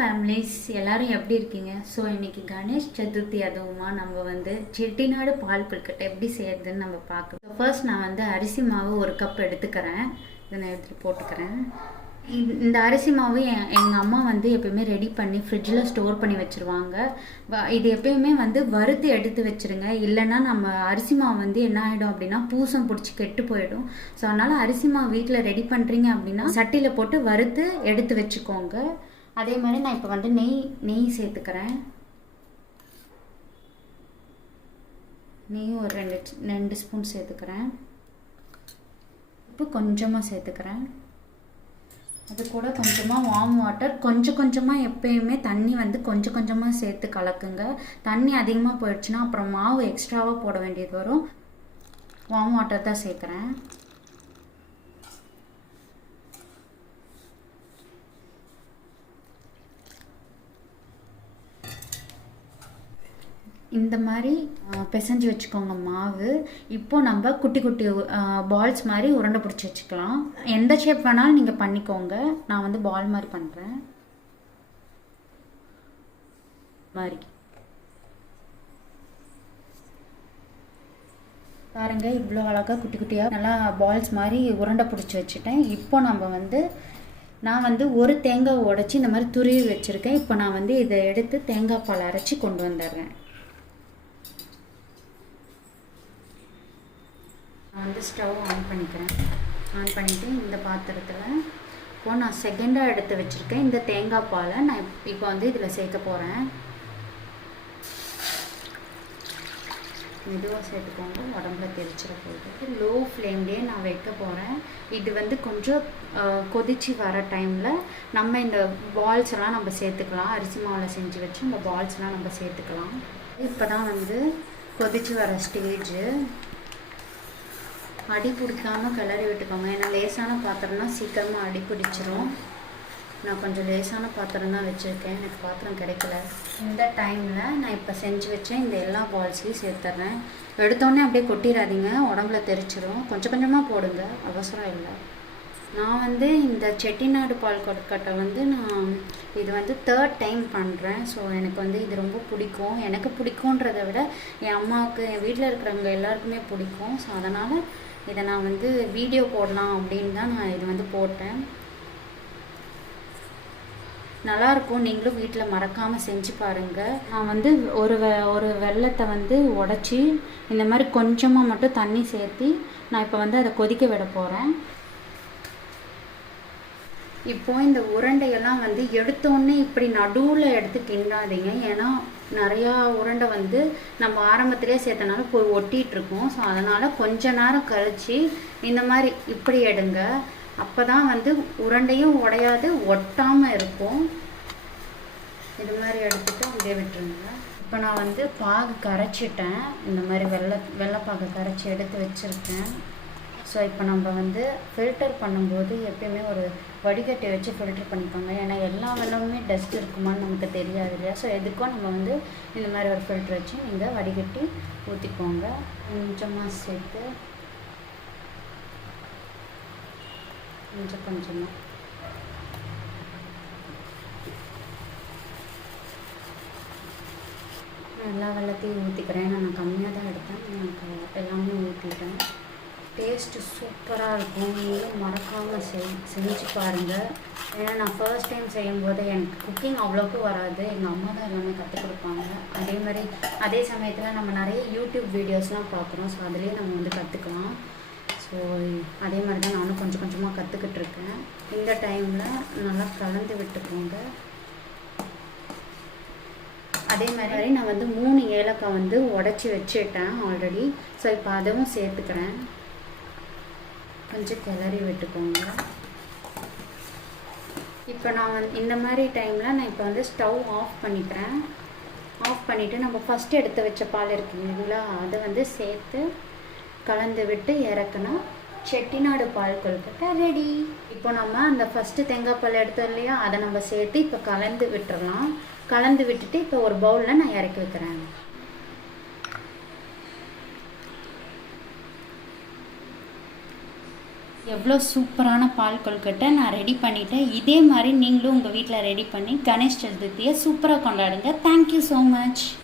Families எல்லாரும் எப்படி இருக்கீங்க? ஸோ இன்னைக்கு கணேஷ் சதுர்த்தி அதுவுமா நம்ம வந்து செட்டிநாடு பால் கொழுக்கட்டை எப்படி செய்யறதுன்னு நம்ம பார்க்கலாம். ஃபர்ஸ்ட் நான் வந்து அரிசி மாவு 1 கப் எடுத்துக்கிறேன். இதை நான் எடுத்துகிட்டு போட்டுக்கிறேன். இந்த அரிசி மாவு எங்கள் அம்மா வந்து எப்பயுமே ரெடி பண்ணி ஃப்ரிட்ஜில் ஸ்டோர் பண்ணி வச்சுருவாங்க. இது எப்பயுமே வந்து வறுத்து எடுத்து வச்சுருங்க, இல்லைன்னா நம்ம அரிசி மாவு வந்து என்ன ஆகிடும் அப்படின்னா பூசம் பிடிச்சி கெட்டு போயிடும். ஸோ அதனால் அரிசி மாவு வீட்டில் ரெடி பண்ணுறீங்க அப்படின்னா சட்டியில் போட்டு வறுத்து எடுத்து வச்சுக்கோங்க. அதே மாதிரி நான் இப்போ வந்து நெய் சேர்த்துக்கிறேன். நெய்யும் ஒரு 2 ஸ்பூன் சேர்த்துக்கிறேன். உப்பு கொஞ்சமாக சேர்த்துக்கிறேன். அது கூட கொஞ்சமாக வார்ம் வாட்டர், கொஞ்சமாக எப்பயுமே தண்ணி வந்து கொஞ்சமாக சேர்த்து கலக்குங்க. தண்ணி அதிகமாக போயிடுச்சுன்னா அப்புறம் மாவு எக்ஸ்ட்ராவாக போட வேண்டியது வரும். வார்ம் வாட்டர் தான் சேர்க்குறேன். இந்த மாதிரி பிசைஞ்சு வச்சுக்கோங்க மாவு. இப்போது நம்ம குட்டி பால்ஸ் மாதிரி உருண்டை பிடிச்சி வச்சுக்கலாம். எந்த ஷேப் வேணாலும் நீங்கள் பண்ணிக்கோங்க. நான் வந்து பால் மாதிரி பண்ணுறேன். மாதிரி பாருங்க, இவ்வளோ அழகாக குட்டியாக நல்லா பால்ஸ் மாதிரி உருண்டை பிடிச்சி வச்சுட்டேன். இப்போ நான் வந்து ஒரு தேங்காய் உடைச்சி இந்த மாதிரி துருவி வச்சுருக்கேன். இப்போ நான் வந்து இதை எடுத்து தேங்காய் பால் அரைச்சி கொண்டு வந்துடுறேன். நான் வந்து ஸ்டவ் ஆன் பண்ணிக்கிறேன். ஆன் பண்ணிவிட்டு இந்த பாத்திரத்தில் இப்போ நான் செகண்டாக எடுத்து வச்சுருக்கேன் இந்த தேங்காய் பாலை நான் இப்போ வந்து இதில் சேர்க்க போகிறேன். மெதுவாக சேர்த்துக்கோங்க, உடம்புல தெரிச்சிட போயிட்டு. லோ ஃப்ளேம்லேயே நான் வைக்க போகிறேன். இது வந்து கொஞ்சம் கொதிச்சு வர டைமில் நம்ம இந்த பால்ஸ் எல்லாம் நம்ம சேர்த்துக்கலாம். அரிசி மாவில் செஞ்சு வச்சு இந்த பால்ஸ்லாம் நம்ம சேர்த்துக்கலாம். இப்போ தான் வந்து கொதிச்சு வர ஸ்டேஜு. அடி பிடிக்காமல் கிளறி விட்டுக்கோங்க. ஏன்னா லேசான பாத்திரம்னா சீக்கிரமாக அடி பிடிச்சிரும். நான் கொஞ்சம் லேசான பாத்திரம் தான் வச்சுருக்கேன், எனக்கு பாத்திரம் கிடைக்கல. இந்த டைமில் நான் இப்போ செஞ்சு வச்சேன் இந்த எல்லா பால்ஸையும் சேர்த்துட்றேன். எடுத்தோடனே அப்படியே கொட்டிடாதீங்க, உடம்புல தெரிச்சிடும். கொஞ்சமாக போடுங்க, அவசரம் இல்லை. நான் வந்து இந்த செட்டிநாடு பால் கொழுக்கட்டை வந்து இது வந்து 3rd டைம் பண்ணுறேன். ஸோ எனக்கு வந்து இது ரொம்ப பிடிக்கும். எனக்கு பிடிக்குன்றதை விட என் அம்மாவுக்கு, என் வீட்டில் இருக்கிறவங்க எல்லாருக்குமே பிடிக்கும். ஸோ அதனால் இதை நான் வந்து வீடியோ போடலாம் அப்படின்னு தான் நான் இது வந்து போட்டேன். நல்லாயிருக்கும், நீங்களும் வீட்டில் மறக்காமல் செஞ்சு பாருங்கள். நான் வந்து ஒரு வெல்லத்தை வந்து உடச்சி இந்த மாதிரி கொஞ்சமாக மட்டும் தண்ணி சேர்த்து நான் இப்போ வந்து அதை கொதிக்க விட போகிறேன். இப்போது இந்த உருண்டையெல்லாம் வந்து எடுத்தோடனே இப்படி நடுவில் எடுத்து கிண்டாதீங்க. ஏன்னா நிறையா உருண்டை வந்து நம்ம ஆரம்பத்திலே சேர்த்தனால போய் ஒட்டிகிட்ருக்கோம். ஸோ அதனால் கொஞ்ச நேரம் கழித்து இந்த மாதிரி இப்படி எடுங்க. அப்போ தான் வந்து உருண்டையும் உடையாது, ஒட்டாமல் இருக்கும். இது மாதிரி எடுத்துகிட்டு அப்படியே விட்டுருங்க. இப்போ நான் வந்து பாகு கரைச்சிட்டேன். இந்த மாதிரி வெள்ளைப்பாகு கரைச்சி எடுத்து வச்சுருக்கேன். ஸோ இப்போ நம்ம வந்து ஃபில்டர் பண்ணும்போது எப்பயுமே ஒரு வடிகட்டி வச்சு ஃபில்டர் பண்ணிக்கோங்க. ஏன்னா எல்லா வெள்ளமுமே டஸ்ட் இருக்குமான்னு நமக்கு தெரியாது இல்லையா? ஸோ எதுக்கும் நம்ம வந்து இந்த மாதிரி ஒரு ஃபில்டர் வச்சு நீங்கள் வடிகட்டி ஊற்றிக்கோங்க. கொஞ்சமாக சேர்த்து கொஞ்சமாக எல்லா வெள்ளத்தையும் ஊற்றிக்கிறேன். நான் கம்மியாக தான் எடுத்தேன், எனக்கு எல்லாமே ஊற்றிட்டேன். டேஸ்ட்டு சூப்பராக இருக்கும். நீங்களும் மறக்காமல் செஞ்சு பாருங்கள். ஏன்னா நான் ஃபர்ஸ்ட் டைம் செய்யும்போது எனக்கு குக்கிங் அவ்வளோக்கு வராது. எங்கள் அம்மா தான் எல்லாமே கற்றுக் கொடுப்பாங்க. அதே சமயத்தில் நம்ம நிறைய யூடியூப் வீடியோஸ்லாம் பார்க்குறோம். ஸோ அதுலேயே நம்ம வந்து கற்றுக்கலாம். ஸோ அதே மாதிரி தான் நானும் கொஞ்சமாக கற்றுக்கிட்டு இருக்கேன். இந்த டைமில் நல்லா கலந்து விட்டுக்கோங்க. அதே மாதிரி நான் வந்து 3 ஏலக்காய் வந்து உடச்சி வச்சுட்டேன் ஆல்ரெடி. ஸோ இப்போ அதுவும் சேர்த்துக்கிறேன். கொஞ்சம் கிளறி விட்டுக்கோங்க. இப்போ நான் வந்து இந்த மாதிரி டைமில் நான் இப்போ வந்து ஸ்டவ் ஆஃப் பண்ணிக்கிறேன். ஆஃப் பண்ணிவிட்டு நம்ம ஃபஸ்ட்டு எடுத்து வச்ச பால் இருக்குங்களா, அதை வந்து சேர்த்து கலந்து விட்டு இறக்குனா செட்டிநாடு பால் கொழுக்கட்டை ரெடி. இப்போ நம்ம அந்த ஃபஸ்ட்டு தேங்காய் பால் எடுத்தோம் இல்லையா, அதை நம்ம சேர்த்து இப்போ கலந்து விட்டுறலாம். கலந்து விட்டுட்டு இப்போ ஒரு பவுலில் நான் இறக்கி வைக்கிறேன். எவ்வளோ சூப்பரான பால் கொழுக்கட்டை நான் ரெடி பண்ணிட்டேன். இதே மாதிரி நீங்களும் உங்கள் வீட்டில் ரெடி பண்ணி கணேஷ் சதுர்த்தியை சூப்பராக கொண்டாடுங்க. Thank you so much.